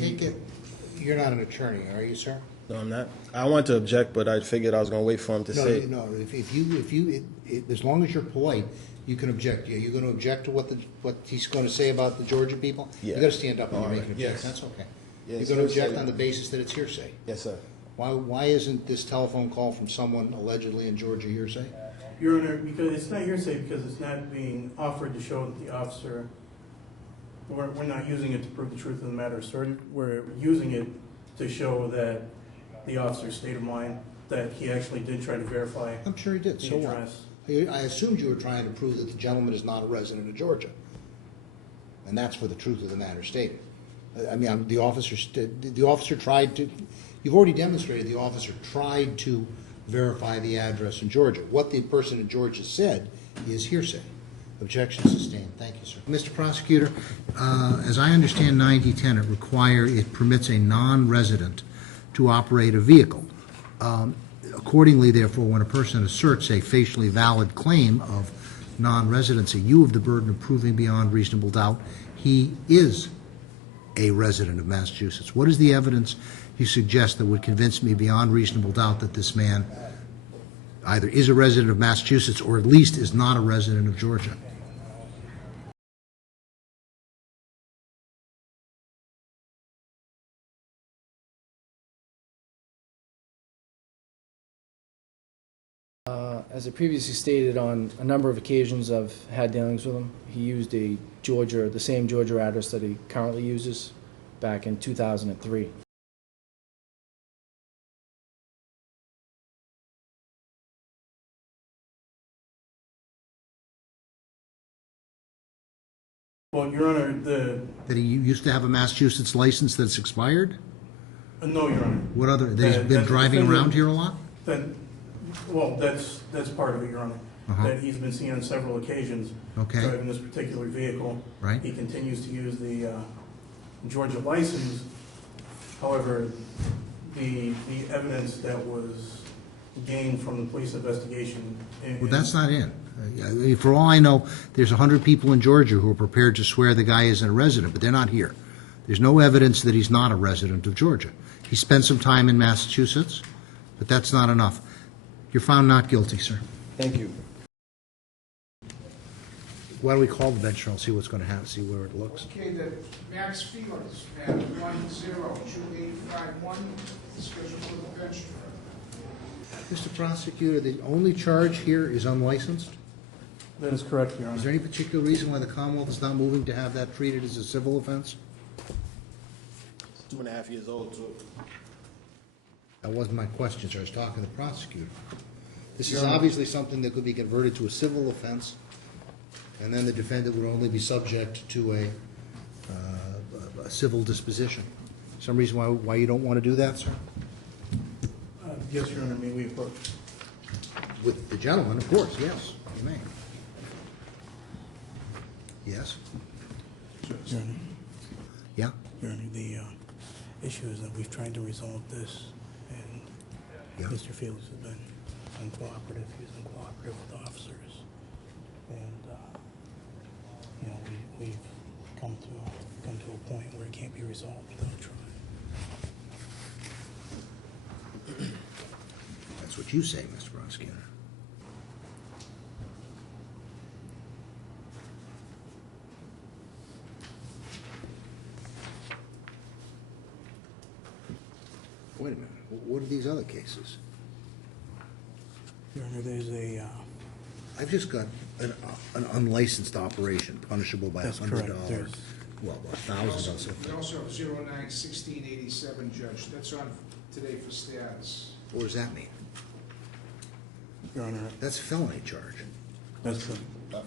take it you're not an attorney, are you, sir? No, I'm not. I wanted to object, but I figured I was going to wait for him to say it. No. As long as you're polite, you can object. You're going to object to what he's going to say about the Georgia people. Yeah. You got to stand up when you All make an right. objection. Yes. That's okay. Yes, You're going to object hearsay. on the basis that it's hearsay. Yes, sir. Why isn't this telephone call from someone allegedly in Georgia hearsay? Your Honor, because it's not hearsay because it's not being offered to show that the officer, we're not using it to prove the truth of the matter asserted. We're using it to show that the officer's state of mind, that he actually did try to verify I'm sure he did. the So what? address. I assumed you were trying to prove that the gentleman is not a resident of Georgia. And that's for the truth of the matter stated. I mean, the officer tried to, you've already demonstrated the officer tried to verify the address in Georgia. What the person in Georgia said is hearsay. Objection sustained. Thank you, sir. Mr. Prosecutor, as I understand 9010, it permits a non-resident to operate a vehicle. Accordingly, therefore, when a person asserts a facially valid claim of non-residency, you have the burden of proving beyond reasonable doubt he is a resident of Massachusetts. What is the evidence you suggest that would convince me beyond reasonable doubt that this man either is a resident of Massachusetts or at least is not a resident of Georgia? As I previously stated, on a number of occasions I've had dealings with him. He used the same Georgia address that he currently uses back in 2003. Well, Your Honor, That he used to have a Massachusetts license that's expired? no, Your Honor. What other, that he's been driving around here a lot? That's part of it, Your Honor. That he's been seen on several occasions Okay. driving this particular vehicle. Right. He continues to use the Georgia license. However, the evidence that was gained from the police investigation. Well, that's not in. For all I know, there's 100 people in Georgia who are prepared to swear the guy isn't a resident, but they're not here. There's no evidence that he's not a resident of Georgia. He spent some time in Massachusetts, but that's not enough. You're found not guilty, sir. Thank you. Why don't we call the bench trial and see what's going to happen, see where it looks? Okay, the Max Felix, at 102851, scheduled for the bench trial. Mr. Prosecutor, the only charge here is unlicensed? That is correct, Your Is Honor. there any particular reason why the Commonwealth is not moving to have that treated as a civil offense? 2.5 years old, too. That wasn't my question, sir. I was talking to the prosecutor. This is obviously something that could be converted to a civil offense, and then the defendant would only be subject to a civil disposition. Some reason why you don't want to do that, sir? Yes, Your Honor, may we approach? With the gentleman, of course, yes, you may. Yes? Your Honor, Yeah? Your Honor, the issue is that we've tried to resolve this, and Yeah. Mr. Felix has been uncooperative. He's uncooperative with officers, and we've come to a point where it can't be resolved without a trial. That's what you say, Mr. Prosecutor. Wait a minute. What are these other cases? Your Honor, there's a I've just got an unlicensed operation punishable by That's $100. correct. There's- Well, $1,000 or We something. also have 091687, Judge, that's on today for status. What does that mean? Your Honor, That's a felony charge. that's correct.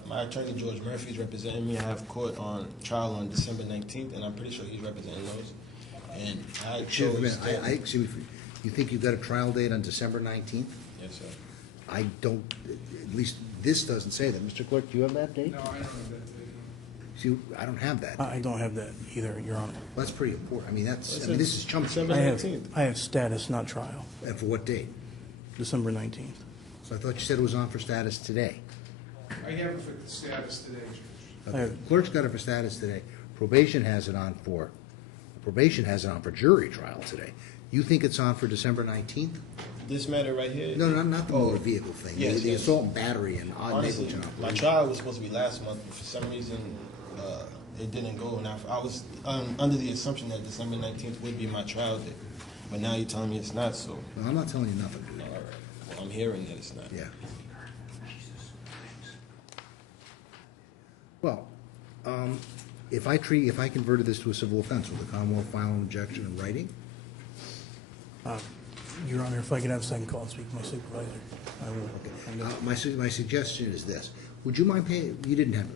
My attorney, George Murphy, is representing me. I have court on trial on December 19th, and I'm pretty sure he's representing those. And I Excuse me, chose... excuse me, you think you've got a trial date on December 19th? Yes, sir. I don't, at least this doesn't say that. Mr. Clerk, do you have that date? No, I don't know that. See, I don't have that. I don't have that either, Your Honor. Well, that's pretty important. I mean, this is chump December change. 19th. I have status, not trial, And for what date? December 19th. So I thought you said it was on for status today. I have it for status today, Judge. Okay. Clerk's got it for status today. Probation has it on for Probation has it on for jury trial today. You think it's on for December 19th? This matter right here. No, not the Oh, motor vehicle thing. yes, The yes. assault and battery and odd Honestly, negligent my operation. trial was supposed to be last month, but for some reason, it didn't go. And I was under the assumption that December 19th would be my trial date. But now you're telling me it's not, so. Well, I'm not telling you nothing, dude. All right. Well, I'm hearing that it's not. Yeah. Well, if I converted this to a civil offense, will the Commonwealth file an objection in writing? Your Honor, if I could have a second call and speak to my supervisor, I will. My suggestion is this. Would you mind paying, you didn't have,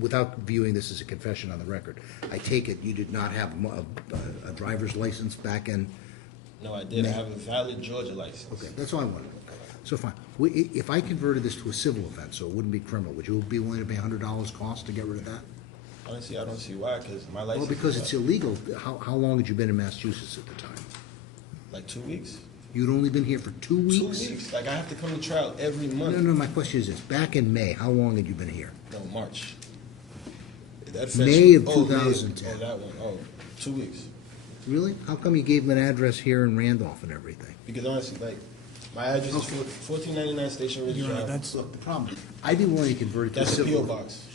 without viewing this as a confession on the record, I take it you did not have a driver's license back in? No, I did. I have a valid Georgia license. Okay, that's all I wanted. So fine. If I converted this to a civil offense, so it wouldn't be criminal, would you be willing to pay $100 cost to get rid of that? Honestly, I don't see why, because my license. Well, because is it's illegal. How long had you been in Massachusetts at the time? like 2 weeks. You'd only been here for 2 weeks? 2 weeks. Like I have to come to trial every month. No, my question is this. Back in May, how long had you been here? No, March. That May of oh, 2010. Oh, that one. Oh, 2 weeks. Really? How come you gave them an address here in Randolph and everything? Because honestly, like, my address is 1499 Station Ridge Your Honor, Drive. that's, Look, the problem, I'd be willing to convert it to a That's a civil. P.O. box.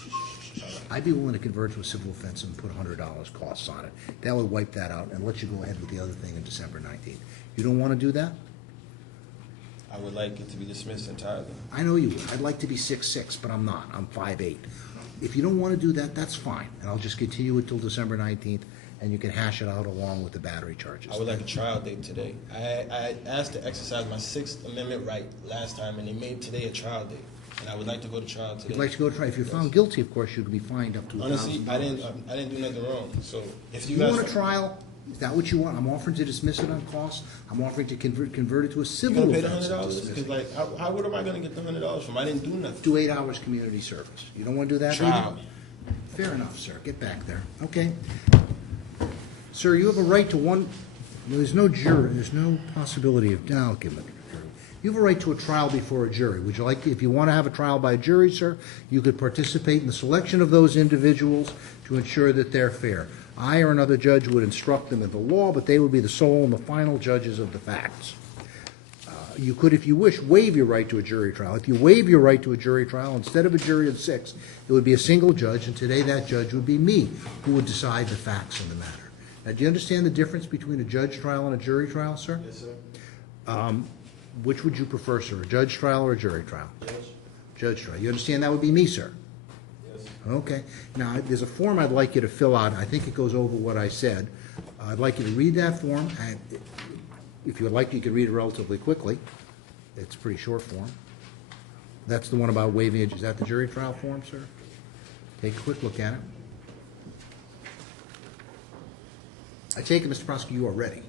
I'd be willing to convert it to a civil offense and put $100 costs on it. That would wipe that out and let you go ahead with the other thing on December 19th. You don't want to do that? I would like it to be dismissed entirely. I know you would. I'd like to be 6'6", but I'm not. I'm 5'8". If you don't want to do that, that's fine. And I'll just continue it till December 19th, and you can hash it out along with the battery charges. I would like a trial date today. I asked to exercise my Sixth Amendment right last time, and they made today a trial date. And I would like to go to trial today. You'd like to go try. If you're found guilty, of course, you could be fined up to $1,000. Honestly, I didn't do nothing wrong. So if you You guys want a trial? Is that what you want? I'm offering to dismiss it on cost. I'm offering to convert it to a you civil gonna pay the offense. $100? Because like, what am I gonna get the $100 from? I didn't do nothing. Do 8 hours community service. You don't want to do that? Trial. Maybe? Fair enough, sir. Get back there. Okay. Sir, you have a right to one. There's no jury. There's no possibility of. Now, I'll give him a jury. You have a right to a trial before a jury. Would you like, if you want to have a trial by jury, sir, you could participate in the selection of those individuals to ensure that they're fair. I or another judge would instruct them in the law, but they would be the sole and the final judges of the facts. You could, if you wish, waive your right to a jury trial. If you waive your right to a jury trial, instead of a jury of 6, it would be a single judge, and today that judge would be me, who would decide the facts in the matter. Now, do you understand the difference between a judge trial and a jury trial, sir? Yes, sir. Which would you prefer, sir, a judge trial or a jury trial? Judge. Judge trial. You understand that would be me, sir? Yes. Okay. Now, there's a form I'd like you to fill out. I think it goes over what I said. I'd like you to read that form, and if you would like, you can read it relatively quickly. It's a pretty short form. That's the one about waiving it. Is that the jury trial form, sir? Take a quick look at it. I take it, Mr. Prosecutor, you are ready.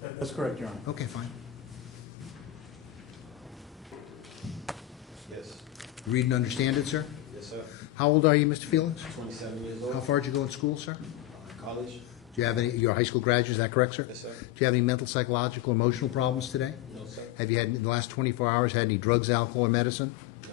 that's correct, Your Honor. Okay, fine. Yes. Read and understand it, sir? Yes, sir. How old are you, Mr. Felix? 27 years old. How far did you go in school, sir? College. Do you have any, you're a high school graduate, is that correct, sir? Yes, sir. Do you have any mental, psychological, emotional problems today? No, sir. Have you had, in the last 24 hours, had any drugs, alcohol, or medicine? No.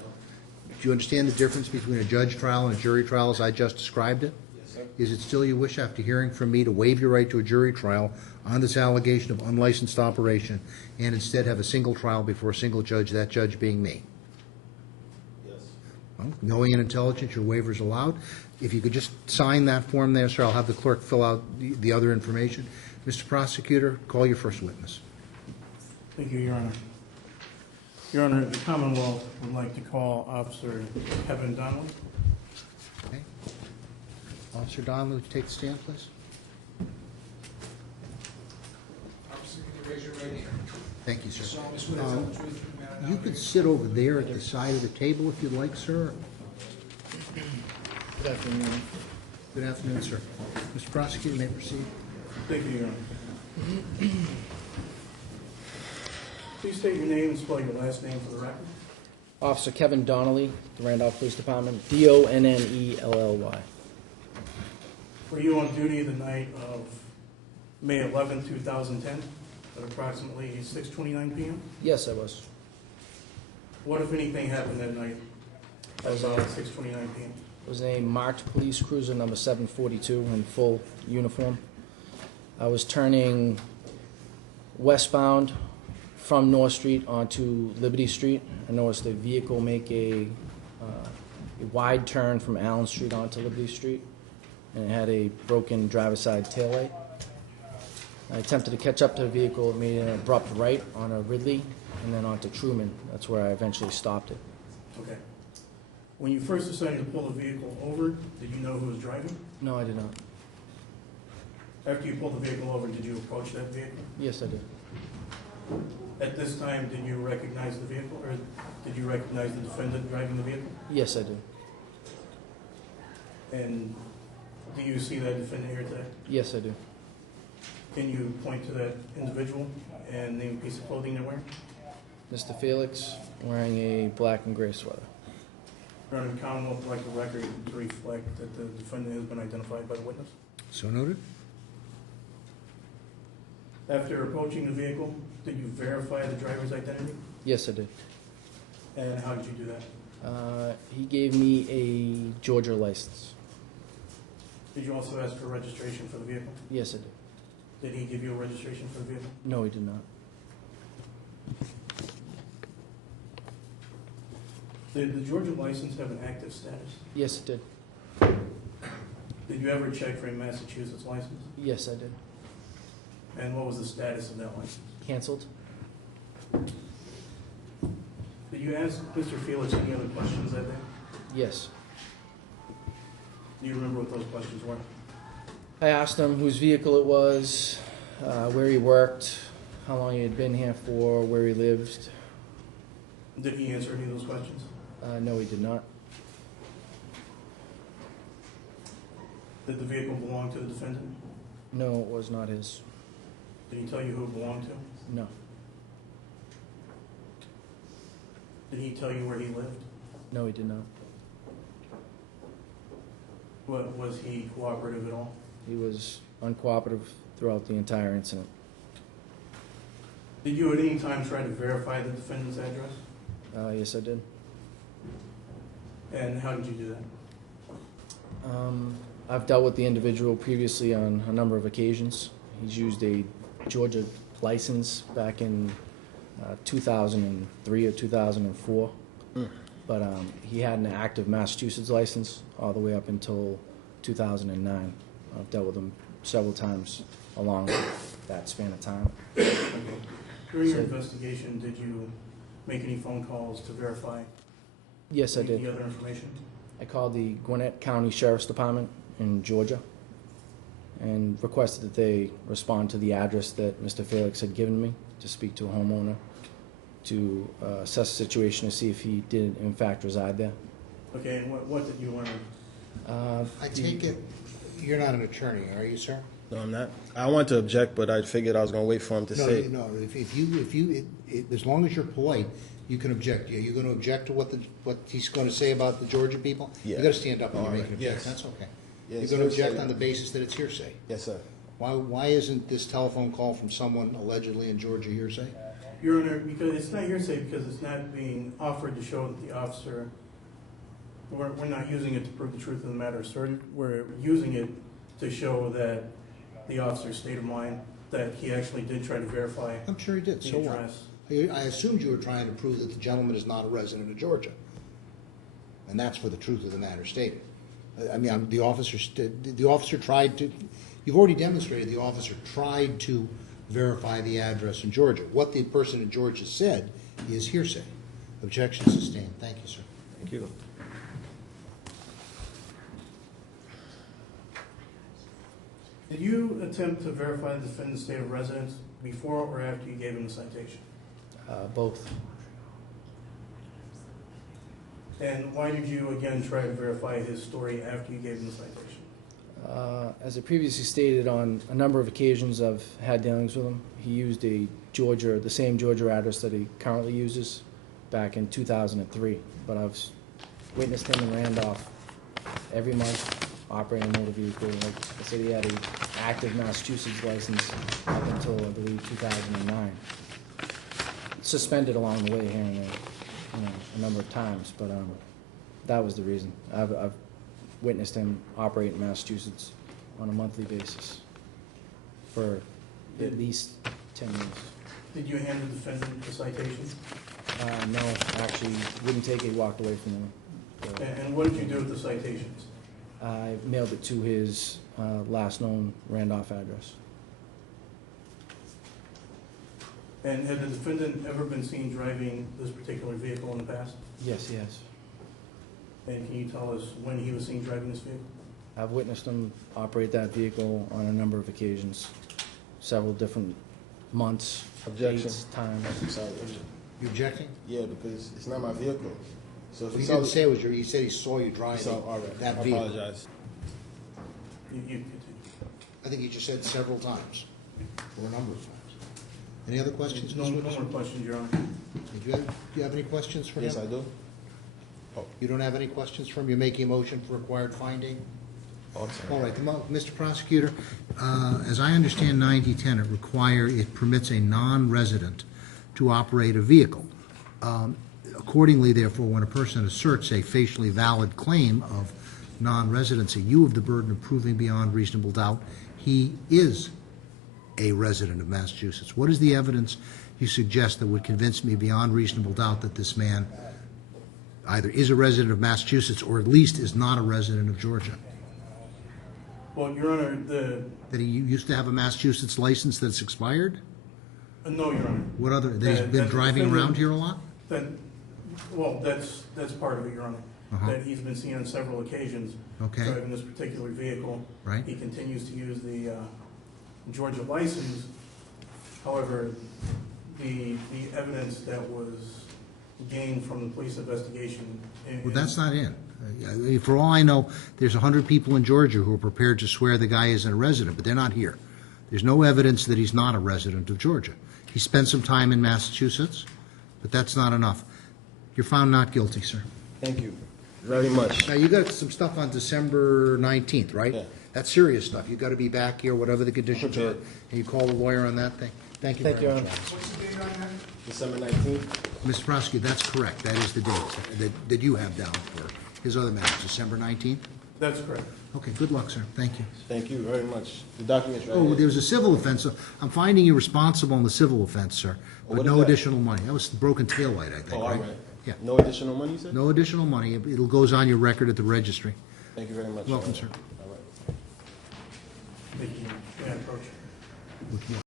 Do you understand the difference between a judge trial and a jury trial as I just described it? Yes, sir. Is it still your wish, after hearing from me, to waive your right to a jury trial on this allegation of unlicensed operation and instead have a single trial before a single judge, that judge being me? Yes. Well, knowing and intelligence, your waiver is allowed. If you could just sign that form there, sir, I'll have the clerk fill out the other information. Mr. Prosecutor, call your first witness. Thank you, Your Honor. Your Honor, the Commonwealth would like to call Officer Kevin Donnelly. Okay. Officer Donnelly, would you take the stand, please? Officer, can you raise your right hand? Thank you, sir. Solemnly swear to tell the truth, the matter now You may could be- sit over there at the side of the table if you'd like, sir. Good afternoon. Good afternoon, sir. Mr. Prosecutor, you may proceed. Thank you, Your Honor. Please state your name and spell your last name for the record. Officer Kevin Donnelly, the Randolph Police Department, Donnelly. Were you on duty the night of May 11, 2010, at approximately 6:29 p.m.? Yes, I was. What, if anything, happened that night I was at on. 6:29 p.m.? It was a marked police cruiser number 742 in full uniform. I was turning westbound from North Street onto Liberty Street. I noticed a vehicle make a wide turn from Allen Street onto Liberty Street, and it had a broken driver's side taillight. I attempted to catch up to the vehicle. It made an abrupt right on a Ridley and then onto Truman. That's where I eventually stopped it. Okay. When you first decided to pull the vehicle over, did you know who was driving? No, I did not. After you pulled the vehicle over, did you approach that vehicle? Yes, I did. At this time, did you recognize the vehicle, or did you recognize the defendant driving the vehicle? Yes, I did. And do you see that defendant here today? Yes, I do. Can you point to that individual and name a piece of clothing they're wearing? Mr. Felix, wearing a black and gray sweater. Your Honor, the Commonwealth would like the record to reflect that the defendant has been identified by the witness. So noted. After approaching the vehicle, did you verify the driver's identity? Yes, I did. And how did you do that? He gave me a Georgia license. Did you also ask for registration for the vehicle? Yes, I did. Did he give you a registration for the vehicle? No, he did not. Did the Georgia license have an active status? Yes, it did. Did you ever check for a Massachusetts license? Yes, I did. And what was the status of that license? Canceled? Did you ask Mr. Felix any other questions that day? Yes. Do you remember what those questions were? I asked him whose vehicle it was, where he worked, how long he had been here for, where he lived. Did he answer any of those questions? No, he did not. Did the vehicle belong to the defendant? No, it was not his. Did he tell you who it belonged to? No. Did he tell you where he lived? No, he did not. Was he cooperative at all? He was uncooperative throughout the entire incident. Did you at any time try to verify the defendant's address? Yes, I did. And how did you do that? I've dealt with the individual previously on a number of occasions. He's used a Georgia license back in 2003 or 2004. But he had an active Massachusetts license all the way up until 2009. I've dealt with him several times along that span of time. During your investigation, did you make any phone calls to verify Yes, I any did. other information? I called the Gwinnett County Sheriff's Department in Georgia and requested that they respond to the address that Mr. Felix had given me to speak to a homeowner to assess the situation to see if he did in fact reside there. Okay, and what did you learn? I take it you're not an attorney, are you, sir? No, I'm not. I want to object, but I figured I was going to wait for him to No, say it. no, as long as you're polite, you can object. You're going to object to what he's going to say about the Georgia people? Yeah. You got to stand up when you're All making an right. objection, Yes. that's okay. Yeah, You're it's going to object hearsay. on the basis that it's hearsay. Yes, sir. Why isn't this telephone call from someone allegedly in Georgia hearsay? Your Honor, because it's not hearsay because it's not being offered to show that the officer, we're not using it to prove the truth of the matter asserted. We're using it to show that the officer's state of mind, that he actually did try to verify I'm sure he did, the so what? address. I assumed you were trying to prove that the gentleman is not a resident of Georgia. And that's for the truth of the matter stated. I mean, the officer tried to, you've already demonstrated the officer tried to verify the address in Georgia. What the person in Georgia said is hearsay. Objection sustained. Thank you, sir. Thank you. Did you attempt to verify the defendant's state of residence before or after you gave him the citation? Both. And why did you again try to verify his story after you gave him the citation? As I previously stated, on a number of occasions I've had dealings with him. He used the same Georgia address that he currently uses back in 2003. But I've witnessed him in Randolph every month operating a motor vehicle. Like I said, he had an active Massachusetts license up until, I believe, 2009. Suspended along the way here and there, a number of times, but that was the reason. I've witnessed him operate in Massachusetts on a monthly basis. for at least 10 years. Did you hand the defendant the citation? No, actually, wouldn't take it, walked away from them. So And what did you do with the citations? I mailed it to his last known Randolph address. And had the defendant ever been seen driving this particular vehicle in the past? Yes, yes. And can you tell us when he was seen driving this vehicle? I've witnessed him operate that vehicle on a number of occasions, several different months, Objection. dates, times. I'm sorry. You objecting? Yeah, because it's not my vehicle. So if He he didn't saw say it was your, he said he saw you so, driving all right. that I vehicle. apologize. You continue. I think he just said several times, or a number of times. Any other questions, No Ms. more Whitson? questions, Your Honor. Do you have any questions for him? Yes, I do. You don't have any questions for him? You're making a motion for required finding? Oh, I'm sorry. All right, Mr. Prosecutor, as I understand 9010, it permits a non-resident to operate a vehicle. Accordingly, therefore, when a person asserts a facially valid claim of non-residency, you have the burden of proving beyond reasonable doubt he is a resident of Massachusetts. What is the evidence you suggest that would convince me beyond reasonable doubt that this man either is a resident of Massachusetts or at least is not a resident of Georgia? Well, Your Honor, That he used to have a Massachusetts license that's expired? no, Your Honor. What other, that he's That been the driving defendant- around here a lot? That's part of it, Your Honor. Uh-huh. That he's been seen on several occasions Okay. driving this particular vehicle. Right. He continues to use the Georgia license. However, the evidence that was gained from the police investigation. Well, that's not in. For all I know, there's 100 people in Georgia who are prepared to swear the guy isn't a resident, but they're not here. There's no evidence that he's not a resident of Georgia. He spent some time in Massachusetts, but that's not enough. You're found not guilty, sir. Thank you very much. Now, you got some stuff on December 19th, right? Yeah. That's serious stuff. You got to be back here, whatever the conditions are, Okay. and you call the lawyer on that thing. Thank you Thank very you, much, Your Honor. officer. What's the date on that? December 19th. Mr. Prosecutor, that's correct. That is the date that you have down for his other matter, December 19th? That's correct. Okay, good luck, sir. Thank you. Thank you very much. The document's right Oh, here. there was a civil offense. So I'm finding you responsible on the civil offense, sir, but What is no that? additional money. That was the broken taillight, I think, Oh, all right? right. Yeah. No additional money, you said? No additional money. It'll goes on your record at the registry. Thank you very much. Welcome, Your sir. Honor. All right. Thank you. May I approach? With what?